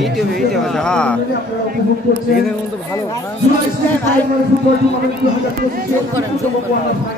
ইউটিউবে ইউটিউবে হ্যাঁ এখানে কিন্তু ভালো জুম করেন জুম করেন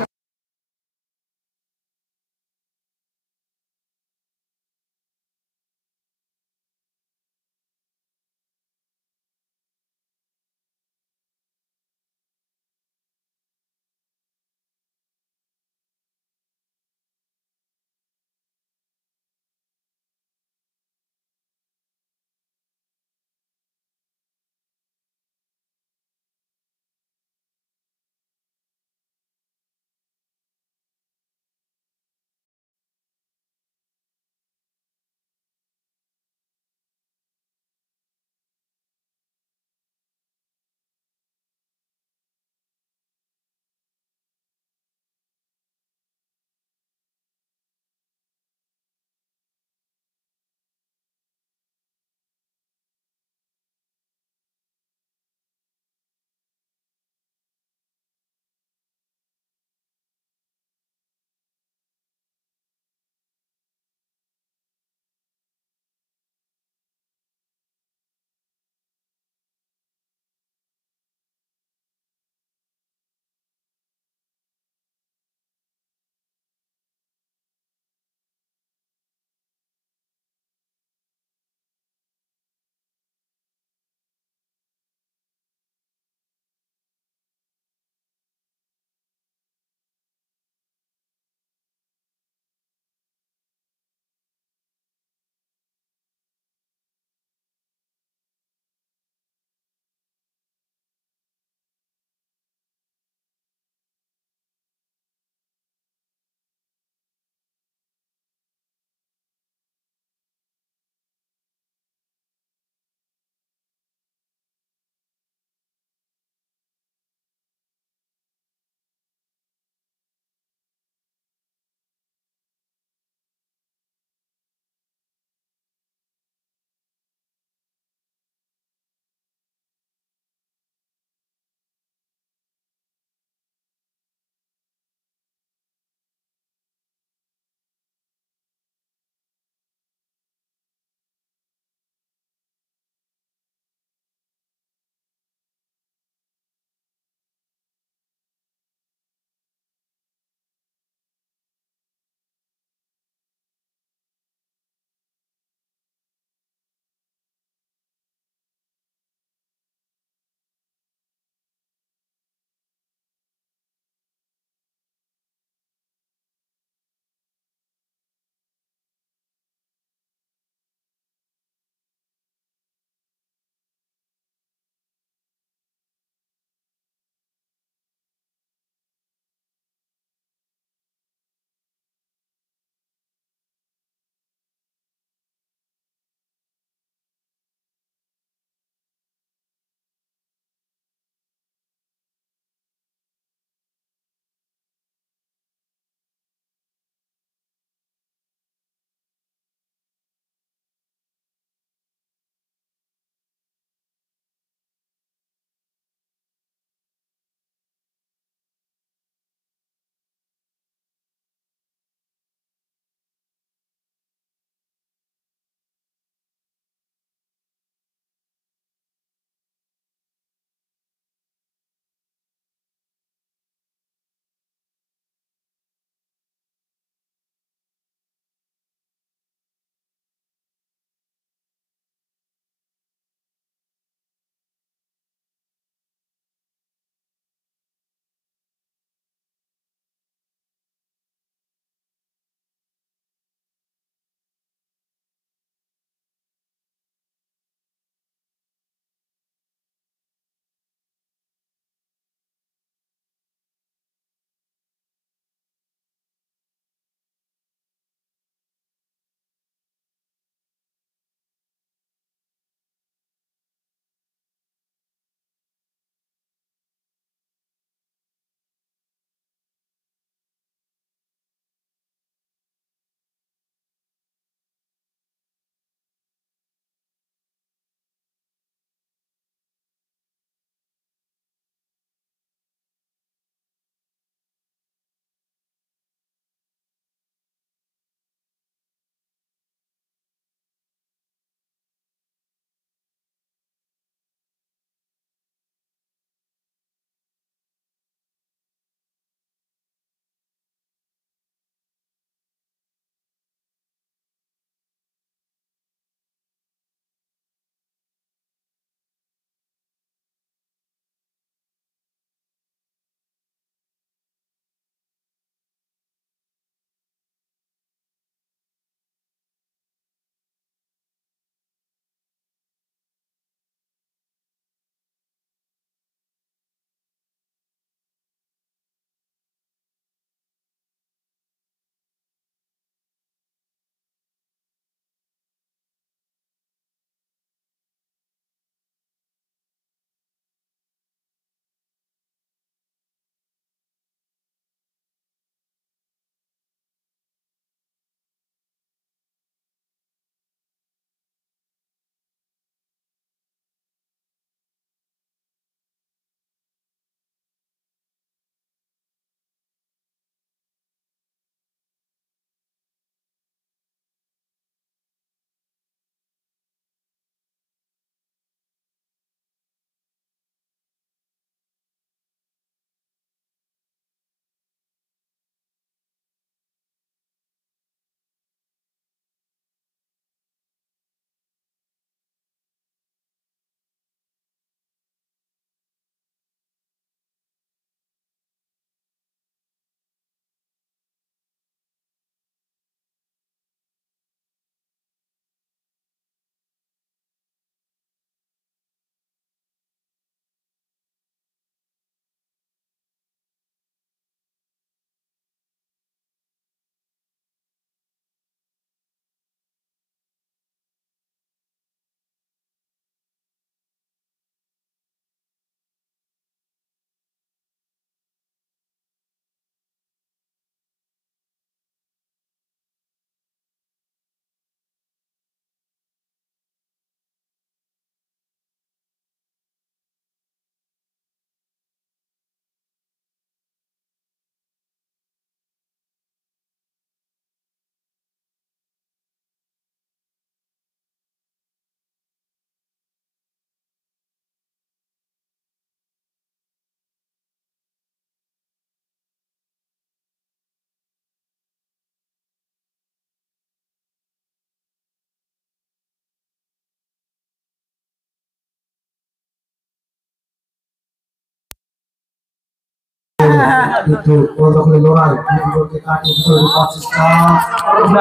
কিন্তু ও যখন লড়াই দুজনকে কাটিয়ে ধরে ঢোকার চেষ্টা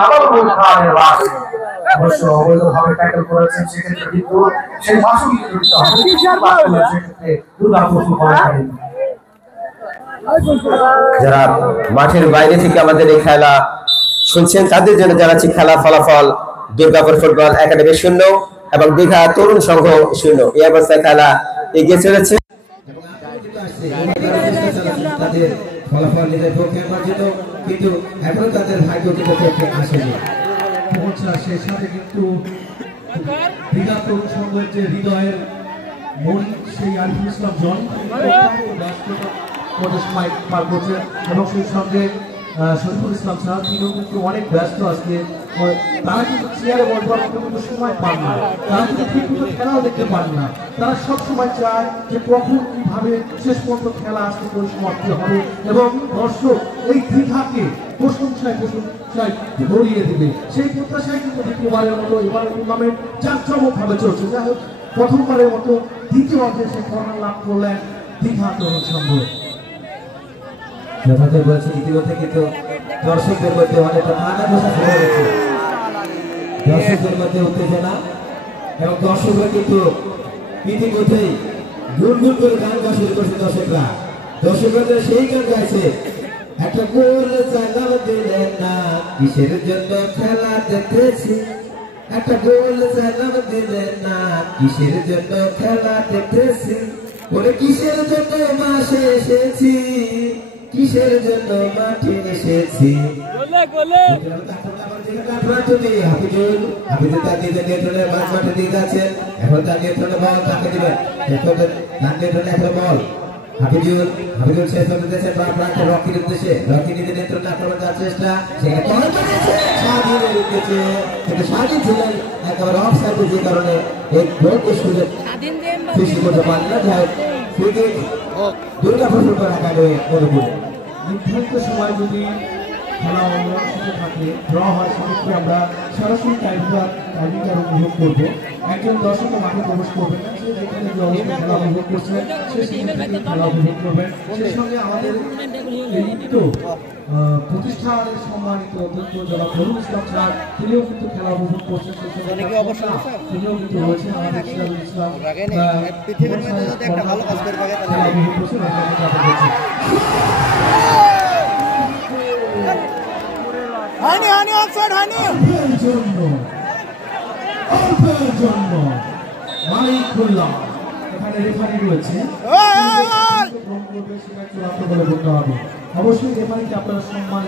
আবার গোল খাওয়ার বাসে অবশ্য অবৈধভাবে ট্যাকল করেছেন সেক্ষেত্রে কিন্তু সেই মাসুল দুর্গাপুর যারা মাঠের বাইরে থেকে আমাদের এই খেলা শুনছেন তাদের জন্য জানাচ্ছি খেলা ফলাফল দুর্গাপুর ফুটবল একাডেমি 0 এবং দীঘা তরুণ সংঘ 0। এই অবস্থায় খেলা এগিয়ে চলেছে। তাদের ফলাফল নিজের পক্ষে অর্জিত কিন্তু এখনো তাদের ভাগ্য কিন্তু পক্ষে আসেনি। সেই সাথে কিন্তু দীঘা তরুণ সংঘের যে হৃদয়ের মন সেই আরিফুল ইসলাম জন পার করছে এবং সেই সঙ্গে শরীফুল ইসলাম স্যার তিনিও কিন্তু অনেক ব্যস্ত আজকে। তারা কিন্তু চেয়ারে বসবার কিন্তু সময় পান না, তারা কিন্তু ঠিক মতো খেলাও দেখতে পান না। তারা সব সময় চায় যে কখন কিভাবে শেষ পর্যন্ত খেলা আজকে পরিসমাপ্তি হবে এবং দর্শক এই দীঘাকে প্রশংসায় ভরিয়ে দিবে সেই প্রত্যাশায় কিন্তু দ্বিতীয়বারের মতো এবার টুর্নামেন্ট জাঁকজমকভাবে চলছে। যাই হোক প্রথমবারের মতো দ্বিতীয় অর্ধে সে কর্নার লাভ করলেন দীঘা তরুণ সংঘ। যথার্থ বলছি ইতিমধ্যে কিন্তু দর্শকদের মধ্যে অনেকটা কানা ঘোষা শুরু হয়েছে, দর্শকদের মধ্যে উত্তেজনা এবং দর্শকরা কিন্তু ইতিমধ্যেই গুনগুন করে গান গাওয়া শুরু করছে। দর্শকরা সেই গান গাইছে, একটা গোল চালাম দিলেন না কিসের জন্য খেলা দেখতেছি, একটা গোল চালাম দিলেন না কিসের জন্য খেলা দেখতেছি, ওরে কিসের জন্য মাসে এসেছি, কিসের জন্য মাঠে এসেছি। এখন তার নিয়ন্ত্রণে বল কাকে দিবেন, বল হাফিজুল শেষ করতে দিয়েছেন রকির উদ্দেশ্যে, রকি নিজের নিয়ন্ত্রণে আক্রমণ করার চেষ্টা, কিন্তু স্বাধীন ছিলেন একেবারে অফ সাইডে, যে কারণে এই গোলকে সুযোগ সৃষ্টি করতে পারেন না। যাই হোক দুর্গাপুর ফুটবল একাডেমি অনুকূল নির্ধারিত সময় যদি খেলা অনুষ্ঠিত থাকে ড্র হয় সেক্ষেত্রে আমরা সরাসরি টাইমিংটার উপভোগ করবো। একজন দর্শক মাঠে প্রবেশ করবেন না, সে যেখানে খেলা উপভোগ করছেন সে সেখান থেকে খেলা উপভোগ করবেন। সেই সঙ্গে আমাদের প্রতিষ্ঠানের সম্মানিত অধ্যক্ষ যারা ফরুল ইসলাম স্যার তিনিও কিন্তু খেলা উপভোগ করছেন, তিনিও কিন্তু রয়েছেন আমাদের সিরাজুল ইসলাম খেলা উপভোগ করছেন। এখানে রেফারি রয়েছে, অবশ্যই রেফারিকে আপনারা সম্মান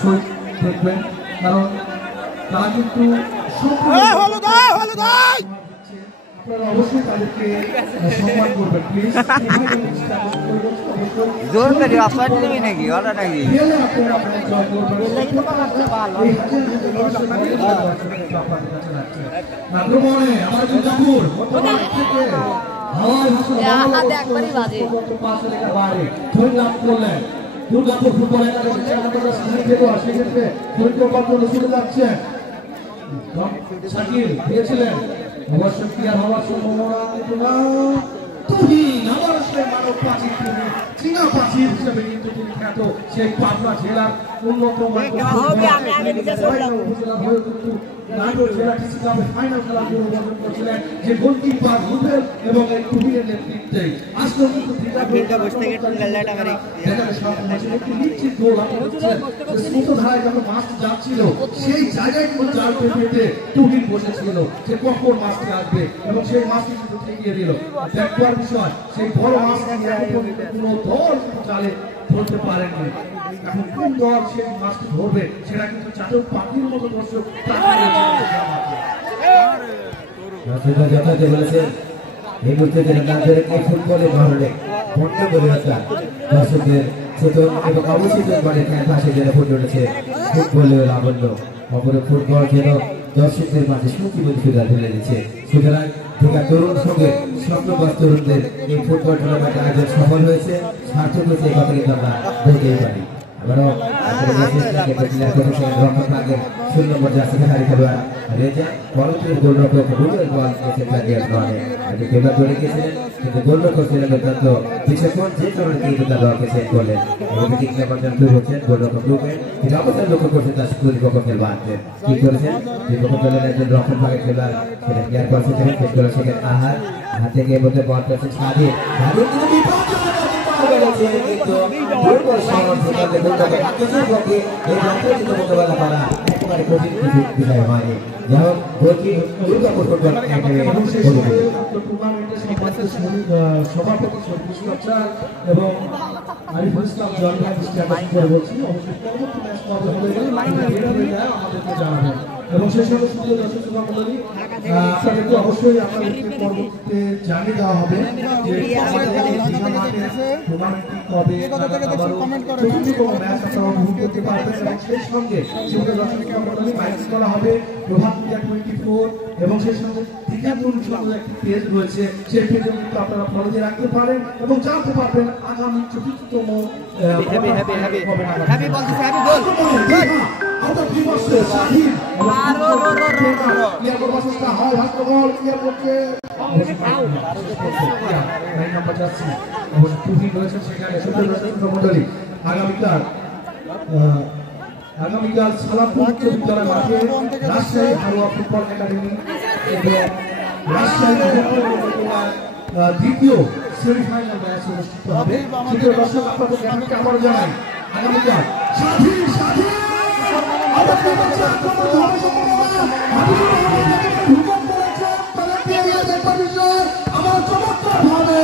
সহিত দেখবেন, কারণ তারা কিন্তু আপনারা অবশ্যই তাদেরকে সম্মান করবেন প্লিজ। দুর্গাপুর ফুটবল সেক্ষেত্রে শাকিল দিয়েছিলেন অবশ্য ক্লিয়ার হওয়ার সম্ভাবনা কিন্তু না। তুহিন আবার সেই মানব প্রাচীর তিনি চীনা প্রাচীর হিসেবে কিন্তু তিনি খ্যাত সেই পাবনা জেলার উন্নত যে গোলকিপার রুবেল এবং এই তুহিনের নেতৃত্বে আসলে কিন্তু নিশ্চিত গোল ধারায় যখন মাছ যাচ্ছিল সেই জায়গায় কিন্তু জাল পেতে তুহিন বসেছিল যে কখন মাছটি আসবে এবং সেই মাছটি কিন্তু ঠেকিয়ে দিল। দেখবার বিষয় সেই বড় মাছ কোনো দল জালে ধরতে পারেননি। এখন কোন দল সেই মাছটি ধরবে সেটা কিন্তু চাতক পাখির মতো দর্শক বলেছেন। এই মুহূর্তে ফুটবলের ধরনে বন্ধ করে রাখা দর্শকদের চেতন এবং অবচেতন মানে পাশে যেন ফুটে উঠেছে ফুটবলের লাবণ্য। অপরে ফুটবল যেন দর্শকদের মাঝে সুখীবন সুবিধা ঢেলে দিচ্ছে। সুতরাং দীঘা তরুণ সঙ্গে স্বপ্নবাস তরুণদের এই ফুটবল টুর্নামেন্ট আয়োজন সফল হয়েছে, সার্থক হয়েছে, এই কথা কিন্তু আমরা বলতেই পারি। আবারও রক্ষক ভাগের 0 নম্বর জার্সি ধারী খেলোয়াড় রেজা পরবর্তী গোলরক্ষক রুবেল বল গেছে প্লেয়ার নয় আগে খেলোয়াড় জড়িয়ে গেছিলেন কিন্তু গোলরক্ষক ছিলেন অত্যন্ত বিশেষণ যে কারণে কিন্তু তার দলকে সেট করলেন এবং ঠিক পর্যন্ত হচ্ছেন গোলরক্ষক রুবেল কিন্তু অবস্থায় লক্ষ্য করছেন তার প্রতিপক্ষ খেলোয়াড়দের কি করেছেন বিপক্ষ দলের একজন রক্ষক ভাগের খেলোয়াড় সেটা ক্লিয়ার করছে শেষ করে সেখানে আহার হাত থেকে মধ্যে বল পেয়েছে স্বাধীন এবং আরিফুল ইসলাম জনগণ স্ট্যাটাস করে বলছি অবশ্যই পরবর্তী ম্যাচ কবে হবে আমাদেরকে জানাবেন এবং সেই সঙ্গে সুন্দর দর্শক মণ্ডলী আপনাদেরকে অবশ্যই আপনাদেরকে পরবর্তীতে জানিয়ে দেওয়া হবে যে টুর্নামেন্টটি কবে চতুর্থ কোনো ম্যাচ আপনারা উপভোগ করতে পারবেন এবং সেই সঙ্গে সুন্দর দর্শক মণ্ডলী মাইকিং করা হবে প্রভাত মিডিয়া 24 এবং সেই সঙ্গে টিকাতুন সুন্দর একটি পেজ রয়েছে সেই পেজে কিন্তু আপনারা ফলো দিয়ে রাখতে পারেন এবং জানতে পারবেন আগামী চতুর্থতম হ্যাপি বলতেছে হ্যাপি গোল আউট দিবস স্বাধীন ইয়ার বাসস্তা হয় ভাগ্য বল ইয়ার পক্ষে লাইন নাম্বার যাচ্ছে এবং টুপি রয়েছে সেখানে সুন্দর দর্শক মণ্ডলী আগামীকাল সালাপুর উচ্চ বিদ্যালয় মাঠে রাজশাহী হারোয়া ফুটবল একাডেমি এবং রাজশাহী দ্বিতীয় সেমিফাইনাল ম্যাচ অনুষ্ঠিত হবে তৃতীয় দর্শক আপনাদের দেখাকে আবার জানাই আগামীকাল স্বাধীন আমার চমৎকার ভাবে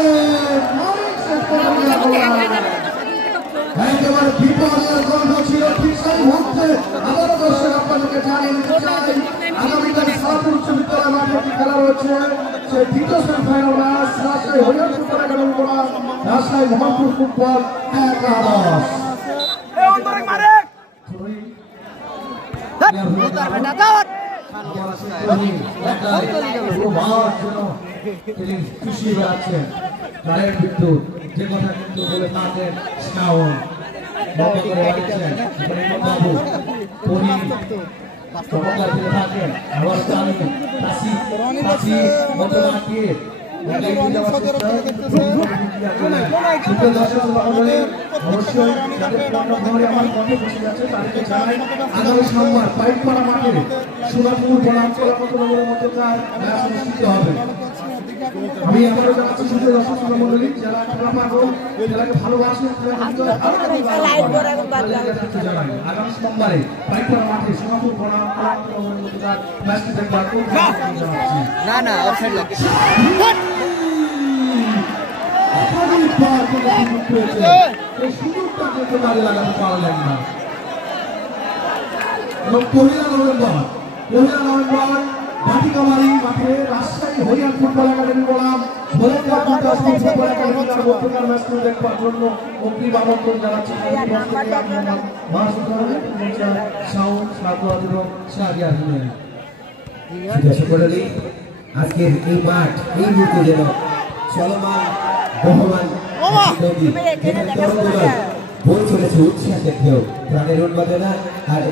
একেবারে বিপদের গল্প ছিল ঠিক সেই মুহূর্তে আবারও দর্শক আপনাদেরকে জানিয়ে দিতে চাই আগামীকাল সালাপুর উচ্চ বিদ্যালয় মাঠে একটি খেলা রয়েছে সেই দ্বিতীয় সেমিফাইনাল ম্যাচ রাজশাহী হরিয়ার ফুটবল একাডেমি বনাম রাজশাহী মোহাম্মদপুর ফুটবল একাদশ খুশি বেড়াচ্ছেন কারেন্ট বিদ্যুৎ যে কথা কিন্তু বলে থাকেন শ্রাবণ বাবা করে বাড়িয়েছেন বাবু পরি চমৎকার ফেলে থাকেন আবার চালু কাশি কাশি মতো লাগিয়ে আগামী সোমবার পাইকপাড়া মাঠে সুরাপুর বনাম কলাপাড়ার মধ্যকার ম্যাচ অনুষ্ঠিত হবে আমি আবারও জানাচ্ছি সুন্দর দর্শক মণ্ডলী যারা খেলা পাগল খেলাকে ভালোবাসেন জানাই আগামী সোমবারে পাইকপাড়া মাঠে সুরাপুর বনাম কলাপাড়ার মধ্যকার ম্যাচটি দেখবার না না অফসাইড লাগে এই সুযোগটা কিন্তু কাজে লাগাতে পারলেন না এবং পহিলা নভেম্বর বাটিকামারি মাঠে রাজশাহী হরিয়ার ফুটবল একাডেমি বনাম ভলেন্টিয়ার ফুটবল একাডেমির মধ্যকার ম্যাচটি দেখবার জন্য অগ্রিম আমন্ত্রণ জানাচ্ছি আজকের এই মাঠ এই মুহূর্তে যেন চলমান বহমান বই চলেছে উৎসাহের ঢেউ প্রাণের উন্মাদনা আর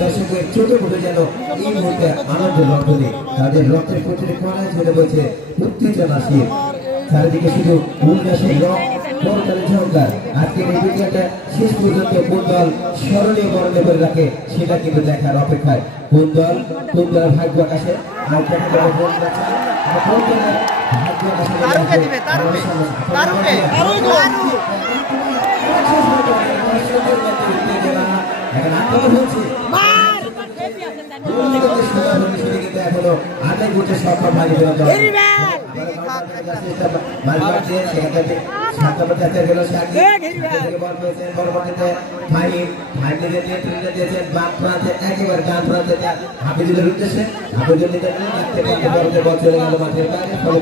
দর্শকের চোখে মুখে যেন এই মুহূর্তে আনন্দ লগ্নে তাদের রক্তের প্রতিটি কণায় ছেড়ে বলছে উত্তেজনাশীল চারিদিকে শুধু উল্লাসের রং পরকালের ঝঙ্কার আজকের এই বিকেলটা শেষ পর্যন্ত কোন দল স্মরণীয় বরণে করে রাখে সেটা কিন্তু দেখার অপেক্ষায় কোন দল ভাগ্য আকাশে আর দেখা যাবে কোন দলের ভাগ্য আকাশে এখনো আদায় করতে সক্ষম হয়নি একেবারে গান প্রান্তে হাফিজুলের উদ্দেশ্যে হাফিজুল বল চলে গেল মাঠের বাইরে ফলে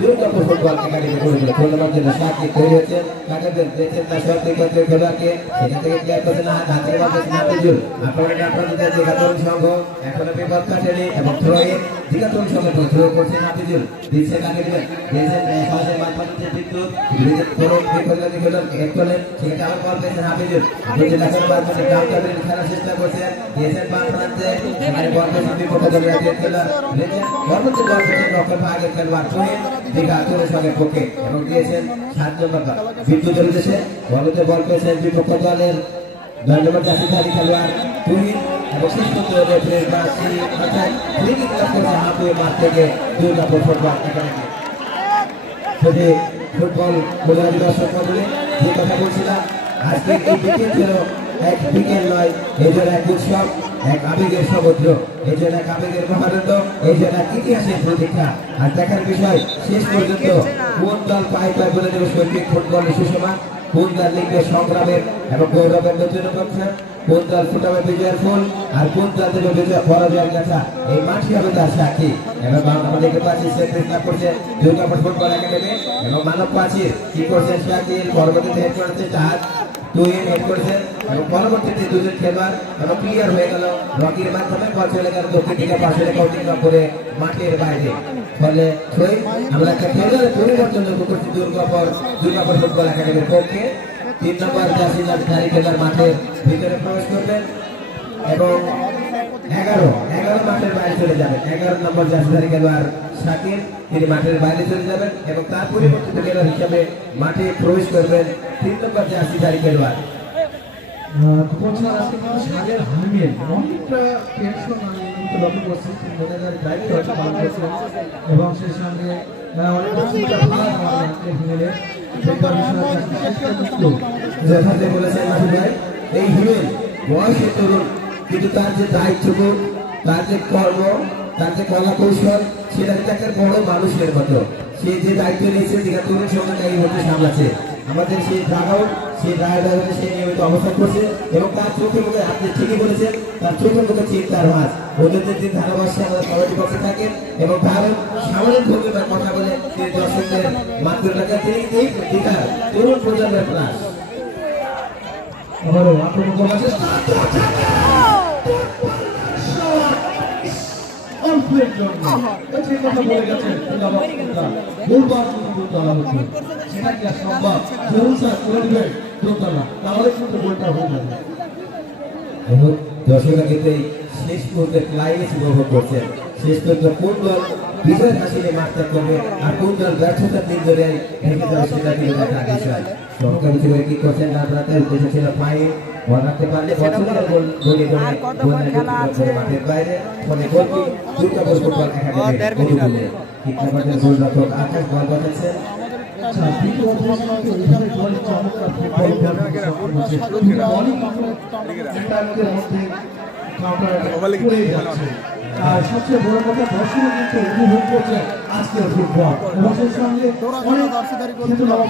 দুর্গাপুর ফুটবল একাডেমি গড়ে ধন্যবাদ জন্য সাহায্য তৈরি হয়েছে কাকাদের দেখছেন তার সত্যি ক্ষেত্রে খেলোয়াড়কে সেখান থেকে ক্লিয়ার করছে না হাত থেকে বাঁচতেছে হাফিজুল আপনাদের আপনাদের যে গাতরণ সংঘ এখনো বিপদ কাটেনি এবং থ্রোইন দীঘা তরুণ সংঘ থ্রো করছেন হাফিজুল দিচ্ছে কাকে দিবেন দিয়েছেন পাশে মাঠ পাচ্ছে বিদ্যুৎ তরুণ খেলেন এক করলেন সেটা আবার বল পেয়েছেন হাফিজুল যদি লাগার বার করে গ্রাউন্ড কাভারেজ খেলার চেষ্টা করছেন দিয়েছেন বাঁ প্রান্তে এখানে বল পেয়েছেন বিপক্ষ দলের একজন খেলোয়াড় দিয়েছেন সর্বোচ্চ বল পেয়েছেন লক্ষ্যের আগে খেলোয়াড় তুহিন দীঘা তরুণ সংঘের পক্ষে এবং দিয়েছেন 7 নম্বর বিদ্যুতের উদ্দেশ্যে বলতে বল পেয়েছেন বিপক্ষ দলের 9 নম্বর জার্সিধারী খেলোয়াড় তুহিন এবং শেষ পর্যন্ত রেফারির বাঁশি অর্থাৎ ফ্রি কিক করেছে হাফওয়ে মাঠ থেকে দুর্গাপুর ফুটবল একাডেমি। যদি ফুটবল খেলোয়াড় দর্শক মণ্ডলী যে কথা বলছিলাম আজকে এই বিকেল ছিল এক বিকেল নয় এই জন্য এক উৎসব এক আবেগের সমুদ্র এই জন্য এক আবেগের মহারণ্য এই জন্য এক ইতিহাসের প্রতীক্ষা আর দেখার বিষয় শেষ পর্যন্ত কোন দল পায় পায় বলে দেবে শৈল্পিক ফুটবলের সুষমা কোন দল লিখবে সংগ্রামের এবং গৌরবের নতুন পক্ষে কোন দল ফুটাবে বিজয়ের ফুল আর কোন দল দেবে বিজয় পরাজয়ের কথা এই মাঠই হবে তার সাক্ষী এবং আমরা দেখতে পাচ্ছি সেক্রেটারি করছে দুর্গাপুর ফুটবল একাডেমি এবং মানব প্রাচীর কি করছেন শাকিল পরবর্তীতে হেড করেছে জাহাজ তুহিন হেড করেছেন এবং পরবর্তীতে দুজন খেলোয়াড় এবং ক্লিয়ার হয়ে গেল রকির মাধ্যমে বল চলে গেল দক্ষিণ দিকে পাশে কাউন্টিং করে মাঠের বাইরে ফলে আমরা একটা খেলোয়াড়ের পরিবর্তন লক্ষ্য করছি দুর্গাপুর ফুটবল একাডেমির পক্ষে 3 নম্বর জার্সিধারী খেলোয়াড় মাঠের ভিতরে প্রবেশ করবেন এবং 11 মাঠের বাইরে চলে যাবেন 11 নম্বর জার্সিধারী খেলোয়াড় শাকিল তিনি মাঠের বাইরে চলে যাবেন এবং তার পরিবর্তিত খেলোয়াড় হিসেবে মাঠে প্রবেশ করবেন 3 নম্বর জার্সিধারী খেলোয়াড় সাগের হামিদ অনেকটা টেনশন আমি লক্ষ্য করছি ম্যানেজার দায়িত্ব হচ্ছে পালন করছেন এবং সেই সঙ্গে অনেকটা চিন্তা ভাবনা যথার্থ বলেছেন মাসুদ ভাই এই হিমেল বয়সের তরুণ কিন্তু তার যে দায়িত্ববোধ তার যে কর্ম তার যে কলা কৌশল সেটা একটা বড় মানুষের মতো সে যে দায়িত্ব নিয়েছে দীঘা তরুণ সঙ্গে এই মধ্যে সামলাচ্ছে আমাদের সেই জায়গাও সেই রায়দারে সে নিয়মিত অবস্থান করছে এবং তার চোখে মুখে আপনি ঠিকই বলেছেন তার চোখে মুখে চিন্তার মাছ ওদের যে ধারাভাষ্যে আমাদের সবাই পক্ষে থাকেন এবং তার সামনের ভূমিকার কথা বলে তিনি দর্শকদের মাতৃকাকে তিনি এই দীঘার তরুণ প্রজন্মের প্রাস আবারও আক্রমণ করবার অল্পের জন্য যে কথা বলে গেছেন বলবার জন্য দোতলা হচ্ছে সেটা কি আর সম্ভব জরুরি করে দিবেন দোতলা তাহলে কিন্তু গোলটা হয়ে যাবে এবং দর্শকরা কিন্তু শেষ পর্যন্ত ক্লাইম্যাক্স উপভোগ করছেন শেষ পর্যন্ত কোন দল বিজয় হাসিলে মাঠটা করবে আর কোন দল ব্যর্থতার দিন ধরে ভেঙে যাবে সেটা কিন্তু দেখার বিষয় চমৎকার কিছু কি করছেন রাতে উদ্দেশ্য ছিল পায়ে বল রাখতে পারলে বছরের গোল গোলে গোলে মাঠের বাইরে ফলে গোলটি দুর্গাপুর ফুটবল একাডেমির অনুকূলে কিংবদন্তি গোলরক্ষক আকাশ বল বাজাচ্ছেন আর সবচেয়ে বড় কথা দর্শক কিন্তু উপভোগ করছে আজকের ফুটবল এবং সেই সঙ্গে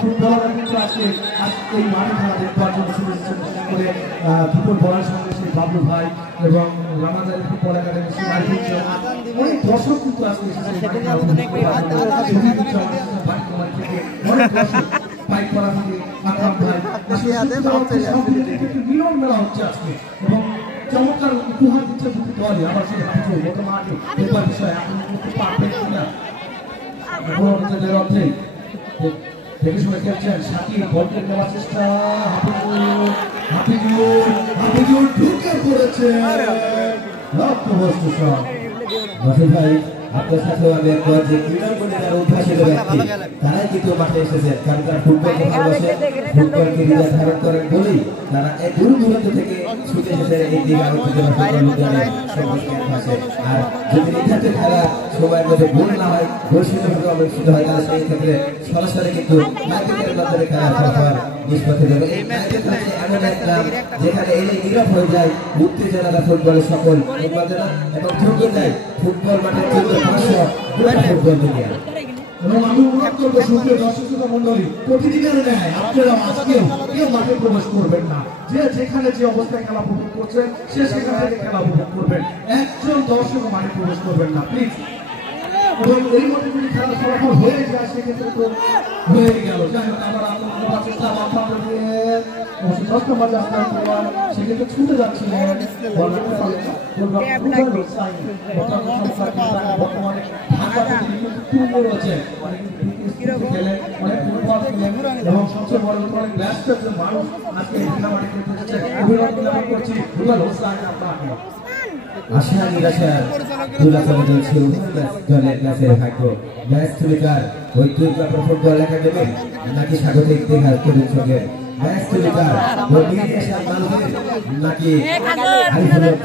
ফুটবলাররা কিন্তু আজকে এই মাঠে খেলা দেখবার জন্য করে ফুটবল বলার সঙ্গে সেই বাবলু ভাই এবং রামাজারি ফুটবল একাডেমি অনেক দর্শক কিন্তু আজকে বাইক করা থেকে আকরাম ভাই মিলন মেলা হচ্ছে আজকে এবং চমৎকার উপহার দিচ্ছে দুটি দলই আবার সেই হাফিজুল গত মাঠে দেখবার বিষয় এখন করতে পারবেন কিনা পরবর্তীদের অর্থে দেখে শুনে খেলছেন শাকিল বলকে নেওয়ার চেষ্টা হাফিজুল ঢুকে পড়েছে লক্ষ্যবস্তু সব মাসুদ ভাই আপনার সাথে আমি একবার যে ক্রীড়াঙ্গনে যারা উদ্ভাসিত ব্যক্তি তারাই কিন্তু মাঠে এসেছেন কারণ তারা ফুটবলকে ভালোবাসেন ফুটবলকে হৃদয় ধারণ করেন বলেই তারা এই দূর দূরান্ত থেকে ছুটে এসেছেন এই দিঘা ঐতিহ্যবাহী ফুটবল উদ্যানে আর যদি নির্ধারিত খেলা সময়ের মধ্যে গোল না হয় ঘোষিতভাবে অনুষ্ঠিত হয় তাহলে সেই ক্ষেত্রে সরাসরি কিন্তু মাইকের মাধ্যমে খেলার ফলাফল নিষ্পত্তি দেবে এই মাইকের কাছে এমন এক নাম যেখানে এলে নীরব হয়ে যায় উত্তেজনাটা ফুটবলের সকল উন্মাদনা এবং ঢুকে যায় ফুটবল মাঠের জন্য ফুটবল দুনিয়া এবং আমি অনুরোধ করবো সুপ্রিয় দর্শক মন্ডলী প্রতিদিনের ন্যায় আপনারা আজকেও কেউ মাঠে প্রবেশ করবেন না যে যেখানে যে অবস্থায় খেলা উপভোগ করছেন সে সেখান থেকে খেলা উপভোগ করবেন একজন দর্শক মাঠে প্রবেশ করবেন না প্লিজ এবং এই মধ্যে যদি খেলার ফলাফল হয়ে যায় সেক্ষেত্রে তো হয়ে গেল যাই হোক আবার আপনার চেষ্টা অবশ্যই 10 নম্বর যাত্রা সেক্ষেত্রে ছুটে যাচ্ছিলেন বর্তমানে উন্নত রয়েছে অনেক ফুটবল খেলেন এবং সবচেয়ে বড় কথা অনেক ব্যস্ত একজন মানুষ আজকে দীঘা মাঠে খেলতে এসেছে। অভিনন্দন করছি রুবেল হোসেন আপনাকে। আশা নিরাশার তুলাচলে চলছে দলের ম্যাচের ভাগ্য। ম্যাচ তুলিকার ওই দুর্গাপুর ফুটবল একাডেমির নাকি স্বাগতিক দীঘার তরুণ সঙ্গে ম্যাচ তুলিকার ওই নিরাশার মানুষের নাকি আইফুলের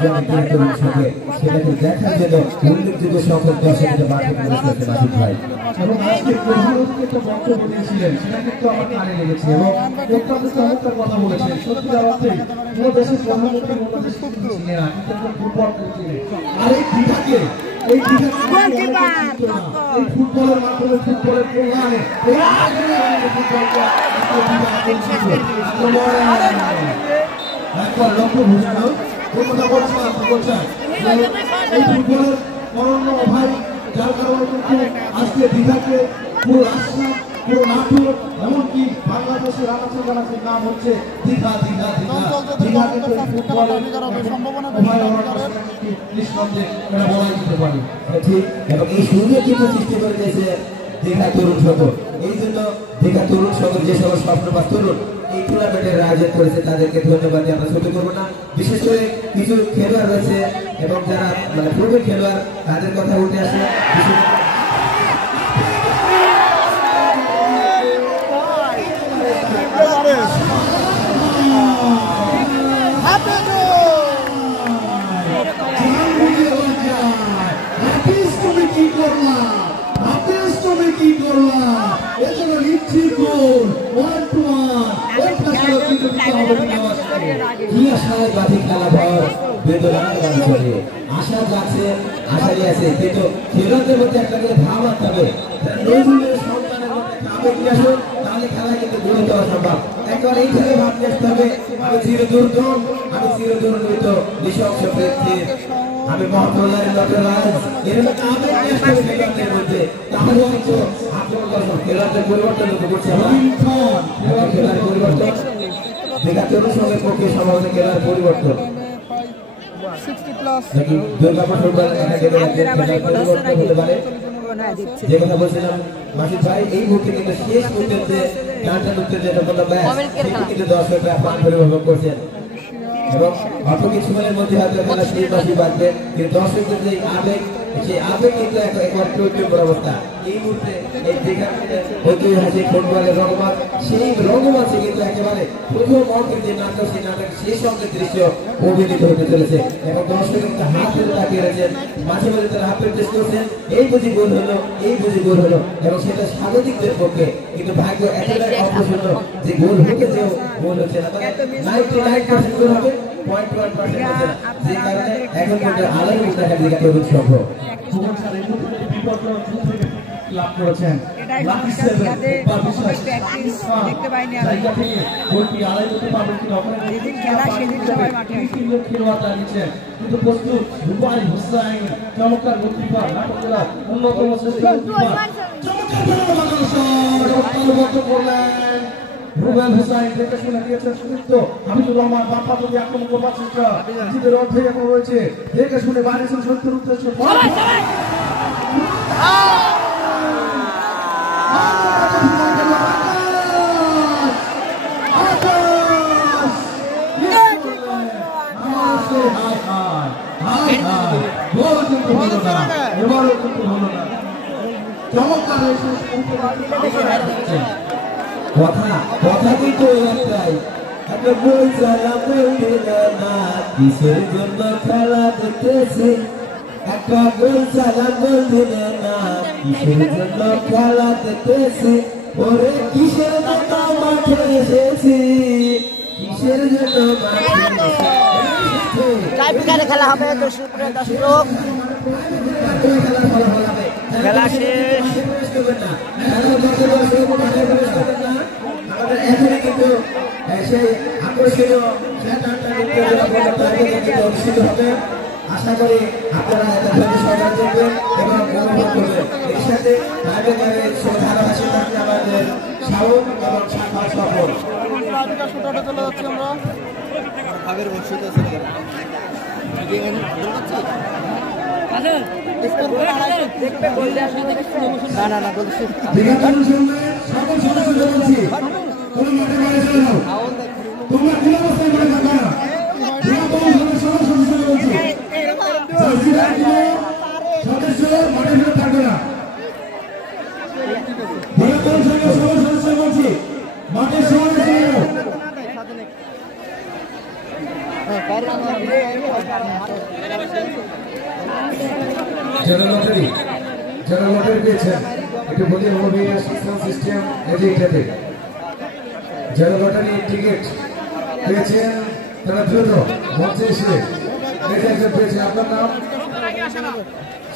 তরুণ সঙ্গে সেটাকে দেখার জন্য উল্লেখযোগ্য সংখ্যক দর্শকদের মাঠে পৌঁছেছে মাসুদ ভাই। এবং আজকে প্রধানমন্ত্রী একটা বক্তব্য দিয়েছিলেন সেটা কিন্তু আমার কানে লেগেছে এবং অত্যন্ত চমৎকার কথা বলেছেন। সত্যিকার অর্থেই কোনো দেশের প্রধানমন্ত্রী অন্য দেশে কিন্তু ছিলেন না, কিন্তু একজন ফুটবল ছিলেন। আর এই দীঘাকে এই ফুটবলের মাধ্যমে ফুটবলের কল্যাণে একবার লক্ষ্য ভূষণ কথা বলছেন এই ফুটবলের অনন্য অভাব যার কারণে কিন্তু আজকে দীঘাকে পুরো রাস্তা পুরো নাটক এমনকি বাংলাদেশের আনাচে নাম হচ্ছে দীঘা দীঘা দীঘা দীঘা কিন্তু ফুটবলের নিঃসন্দেহে এটা বলা যেতে পারে। ঠিক এবং এই সুযোগ কিন্তু সৃষ্টি করে দিয়েছে দীঘা তরুণ সংঘ। এই জন্য দীঘা তরুণ সংঘ যে সকল স্বপ্ন বা তরুণ এই টুর্নামেন্টের আয়োজন করেছে তাদেরকে ধন্যবাদ দিয়ে আমরা ছোট করবো না। বিশেষ করে কিছু খেলোয়াড় রয়েছে এবং যারা মানে প্রবীণ খেলোয়াড় তাদের কথা উঠে আসে। আশা যাচ্ছে আশাই আছে কিন্তু খেলোয়াড়দের মধ্যে একটা করে ভাব আসতে হবে সন্তানের মধ্যে আবেগ নিয়ে আসুন তাহলে খেলা কিন্তু গড়ে দেওয়া সম্ভব। একবার এই থেকে ভাব নিয়ে আসতে হবে আমি চিরদূর্দম আমি চিরদূর্ণিত নৃশংস প্রেক্ষিত আমি মহাপ্রলয়ের নটরাজ এরকম আবেগ নিয়ে আসতে হবে খেলোয়াড়দের মধ্যে। তাহলে হয়তো আক্রমণ খেলোয়াড়দের পরিবর্তন করছে খেলার পরিবর্তন দীঘা তরুণ সংঘের পক্ষে সম্ভবত খেলার পরিবর্তন দুর্গাপুর ফুটবল একাডেমি হতে পারে। যে কথা বলছিলাম মাসুদ ভাই এই মুহূর্তে কিন্তু শেষ মুহূর্তে টানটান উত্তর যেটা বললাম কিন্তু দর্শকরা প্রাণ পরিবর্তন করছেন এবং অল্প কিছুক্ষণের মধ্যে হয়তো খেলা শেষ মাসি বাঁধবে কিন্তু দর্শকদের যে আবেগ সেই আবেগ কিন্তু একবার প্রয়োজন অবস্থা। এই মুহূর্তে এই দীঘা ঐতিহাসিক ফুটবলের রঙমাত সেই রঙমাছে কিন্তু একেবারে প্রথম অঙ্কের যে নাটক সেই নাটক শেষ অঙ্কের দৃশ্য অভিনীত হতে চলেছে এবং দর্শক কিন্তু হাত ধরে তাকিয়ে রয়েছেন মাঝে মাঝে তারা হাত প্র্যাকটিস করছেন এই বুঝি গোল হলো এই বুঝি গোল হলো এবং সেটা স্বাগতিকদের পক্ষে কিন্তু ভাগ্য একেবারে অপ্রসন্ন যে গোল হতে যেও গোল হচ্ছে না মানে 99% গোল হবে 0.1% হচ্ছে না যে কারণে এখন কিন্তু আলোর মুখ দেখা দীঘা তরুণ সংঘ লাভ করেছেন লাকি সেভেন দেখতে পাইনি জায়গা থেকে গোলটি আড়াই করতে পারবেন কিনা ওখানে যেদিন খেলা সেদিন সবাই মাঠে তিনজন খেলোয়াড় দাঁড়িয়েছেন কিন্তু প্রস্তুত রুবেল হোসেন চমৎকার গোলকিপার নাটক জেলার অন্যতম শ্রেষ্ঠ গোলকিপার চমৎকার করলেন রুবেল হোসেন দেখে শুনে দিয়েছেন সুদীপ্ত হাবিবুর রহমান বাপ্পা যদি আক্রমণ করবার চেষ্টা নিজেদের অর্ধে এখন রয়েছে দেখে শুনে বানিয়েছেন সত্যের উদ্দেশ্য কথা কিন্তু একটাই একটা বলছিলাম না কিসের জন্য খেলা দেখতেছি একটা বলছিলাম বলদিলে না কিসের জন্য খেলা দেখতেছি ওরে কিসের জন্য মাঠে এসেছি কিসের জন্য খেলা হবে দর্শকরা দর্শক খেলা শেষ আমাদের এখানে কিন্তু সেই আকর্ষণীয় অনুষ্ঠিত হবে। আশা করি আপনারা সরকার দেখবেন এবং অনুভব করবেন। এর সাথে ধারাভাষী থাকবে আমাদের শাহরুখ এবং সাফার সফল চলে যাচ্ছি আমরা আগের বর্ষিত দীঘা তরুণ সংঘের সকল সদস্যদের বলছি তোমরা মাঠে বাইরে চলে যাও, তোমরা কোন অবস্থায় মাঠে থাকবে না। দীঘা তরুণ সংঘের সকল সদস্যদের বলছি সদস্য মাঠে ফিরে থাকবে না। দীঘা তরুণ সংঘের সকল সদস্য বলছি মাঠের সবাই চলে যাও। যারা লটারি পেয়েছেন একটু বলি হবে সিস্টেম এটাতে যারা লটারি টিকিট পেয়েছেন তারা দ্রুত মঞ্চে এসে একজন পেয়েছেন। আপনার নাম?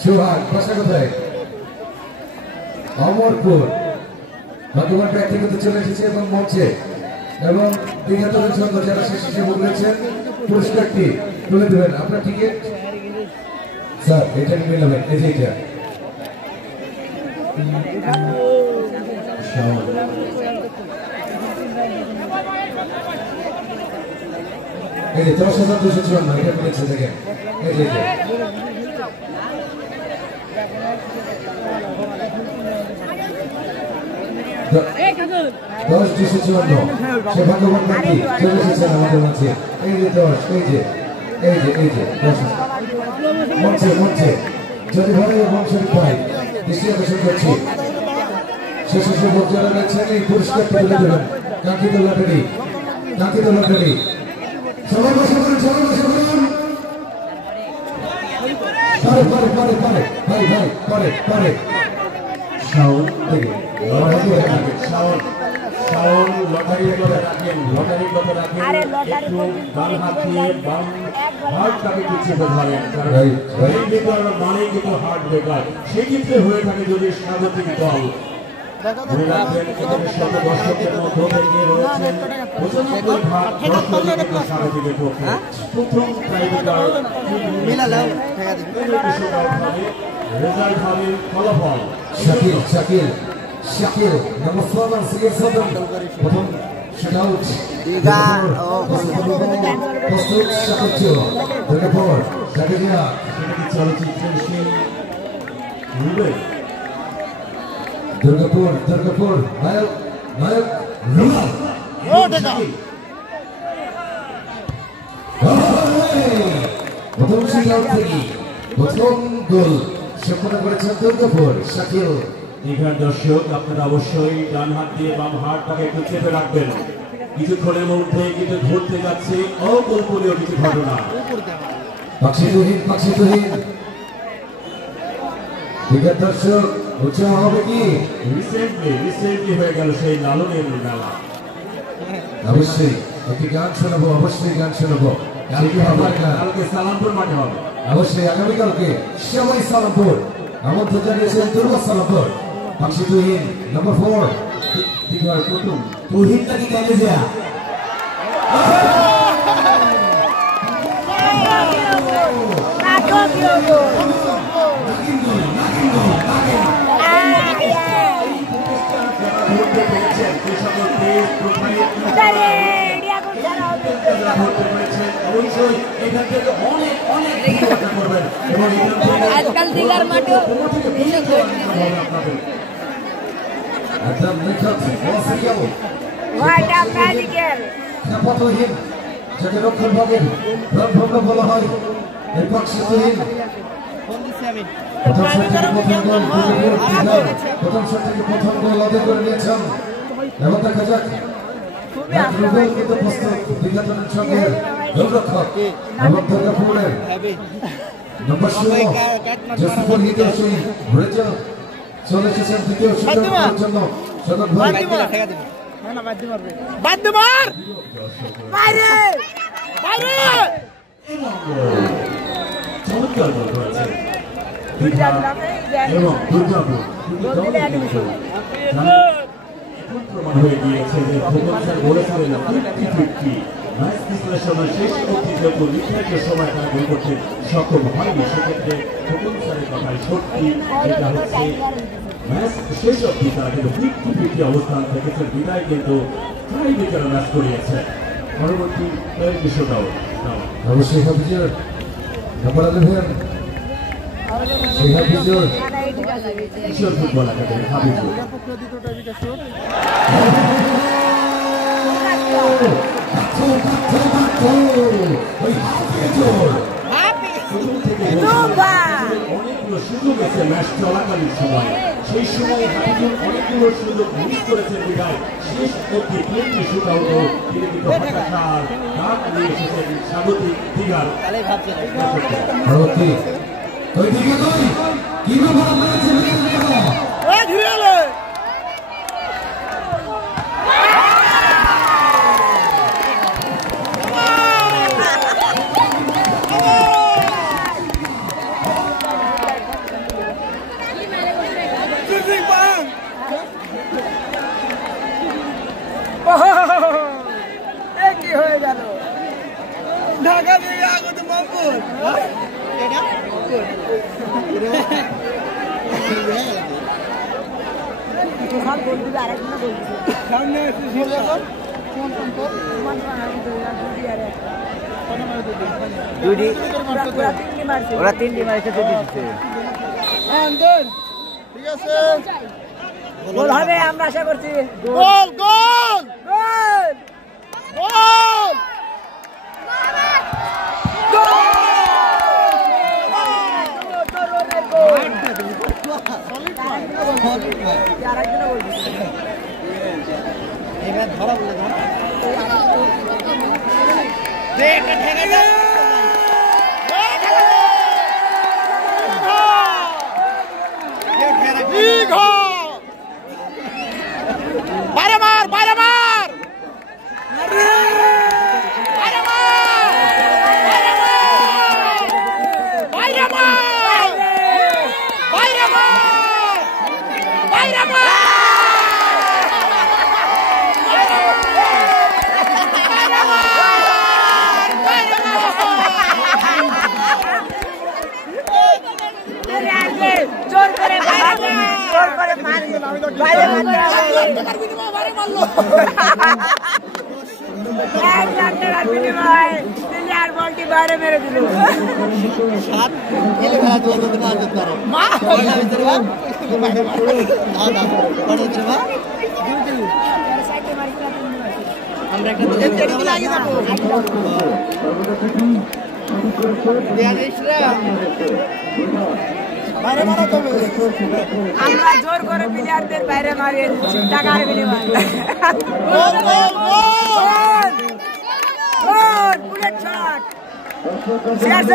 সোহাগ। বাসা কোথায়? অমরপুর। বর্তমান ব্যক্তিগত চলে এসেছে এবং মঞ্চে এবং দীঘা তরুণ সংঘ যারা শেষে বলেছেন পুরস্কারটি তুলে দেবেন। আপনার টিকিট স্যার এটা মিলাবেন, এই যে এটা এই যে 10,254 এটা মিলেছে দেখেন, এই যে 10,254 সে ভগবান ব্যক্তি চলে এসেছেন আমাদের মাঝে। এই যে 10, এই যে 10 মঞ্চে যদি ভালো বংশের ভাই দৃষ্টি আকর্ষণ করছি শেষে সুযোগ যারা রয়েছেন এই পুরস্কারটি তুলে দেবেন। কাঙ্ক্ষিত লটারি সবাই বসে পড়ুন, পরে শাওন থেকে শাওন লটারির কথা রাখেন, একটু বাম হাত দিয়ে বাম হাতটাকে পিছিয়ে ধরেন, কারণ এই বেকার মানে কিন্তু হার্ট বেকার সেক্ষেত্রে হয়ে থাকে যদি স্বাগতিক দল মনে রাখবেন এখানে শত দর্শকের মধ্য থেকে রয়েছেন 95 ভাগ দর্শক স্বাগতিকের পক্ষে প্রথম টাইব্রেকার রেজাল্ট হবে ফলাফল। শাকিল নম্বর 7 সিএস7 প্রথম শুটআউট দীঘা প্রস্তুত শাকিল তারপর শাকিলিয়া সেটা চলচ্চিত্রের সেই রূপে দুর্গাপুর নায়ক রুমাল ও দেখা প্রথম শুটআউট থেকে প্রথম গোল সম্পন্ন করেছেন দুর্গাপুর শাকিল। দীঘার দর্শক আপনারা অবশ্যই ডান হাত দিয়ে বাম হাতটাকে একটু চেপে রাখবেন, কিছুক্ষণের মধ্যে কিন্তু ঘুরতে যাচ্ছে অকল্পনীয় কিছু ঘটনা। পাখি তুহিন দীঘার দর্শক উৎসাহ হবে কি রিসেন্টলি হয়ে গেল সেই লালনের মেলা। অবশ্যই একটি গান শোনাবো, কালকে সালামপুর মাঠে হবে, অবশ্যই আগামীকালকে সবাই সালামপুর আমন্ত্রণ জানিয়েছেন দুর্গা সালামপুর। পাখি তুহিন নম্বর 4 দীঘার প্রথম তুহিন নাকি কেটে যা আজকাল দীঘার মাঠে রক্ষণ ভাগের রণভঙ্গ বলা হয় এই পাখি তুহিন প্রথম শট থেকে প্রথম গোল আদায় করে নিয়েছেন এবং দেখা যাক কিন্তু প্রস্তুত দীঘা তরুণ সংঘের গোলরক্ষক এবং দুর্গাপুরের নম্বর 16 জসপুর হিতেশী রেজাল্ট চলে এসেছেন দ্বিতীয় সুযোগের জন্য। স্বাগত ভাই চমৎকার গোল করেছে দীঘা এবং দুর্গাপুর। প্রমাণ হয়ে গিয়েছে যে ভূগোল স্যার বলেছিলেন 50-50 ম্যাচ বিশ্লেষণের শেষ অবধি যত নির্ধারিত সময় তারা গোল করতে সক্ষম হয়নি, সেক্ষেত্রে ভূগোল স্যারের কথায় সত্যি যেটা হচ্ছে ম্যাচ শেষ অবধি তারা কিন্তু 50-50 অবস্থান রেখেছেন, বিদায় কিন্তু টাইব্রেকার ম্যাচ করিয়েছে। পরবর্তী বিষয়টাও অবশ্যই হাফিজুর কিশোর ফুটবল একাডেমি হাফিজুর দ্বিতীয়টা বিকাশ শুট অনেকগুলো সুযোগ আছে ম্যাচ চলাকালীন সময়, সেই সময় হাফিজুর অনেকগুলো সুযোগ মিস করেছেন বিধায় শেষ অব্দি প্লেনটি শুট আউট তিনি কিন্তু হতাশার ডাক নিয়ে এসেছেন স্বাগতিক দিঘার। কি হয়ে গেল ঢাকা থেকে আগত মামপুর ওরা তিনটি মারিতে ঠিক আছে গোল হবে আমরা আশা করছি গোল গোল গোল গোল বাইরে মার বাইরে মার বাইরে মার বাইরে মার বাইরে মার বাইরে মার জোর করে জোর করে বাইরে মারলো 1 লাখ টাকার বিনিময়ে প্লেয়ার বলটি বাইরে মেরে দিল আমরা জোর করে প্লেয়ারদের বাইরে মারিয়ে দিচ্ছি টাকার বিনিময়ে বুলেট শট CR7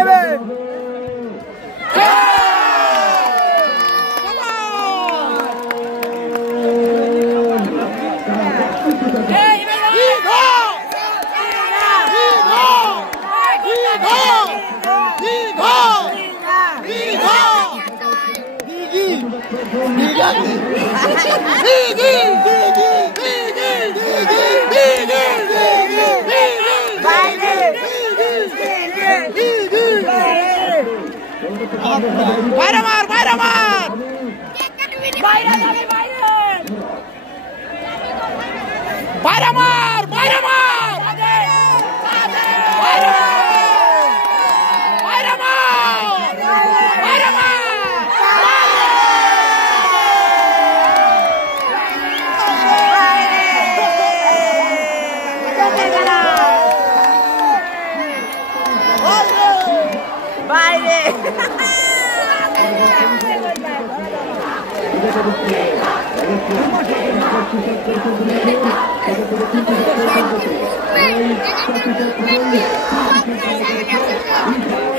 বাইরে মার বাইরে মার বাইরে যাবে বাইরে বাইরে মার বাইরে মার বাইরে বাইরে মার বাইরে মার বাইরে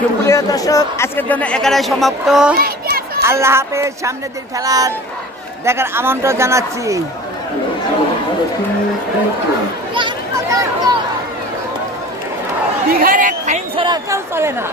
সুপ্রিয় দর্শক আজকের জন্য এখানে সমাপ্ত। আল্লাহ হাফেজ। সামনের দিন খেলার দেখার আমন্ত্রণ জানাচ্ছি। দীঘার এক টাইম ছাড়া চলে না।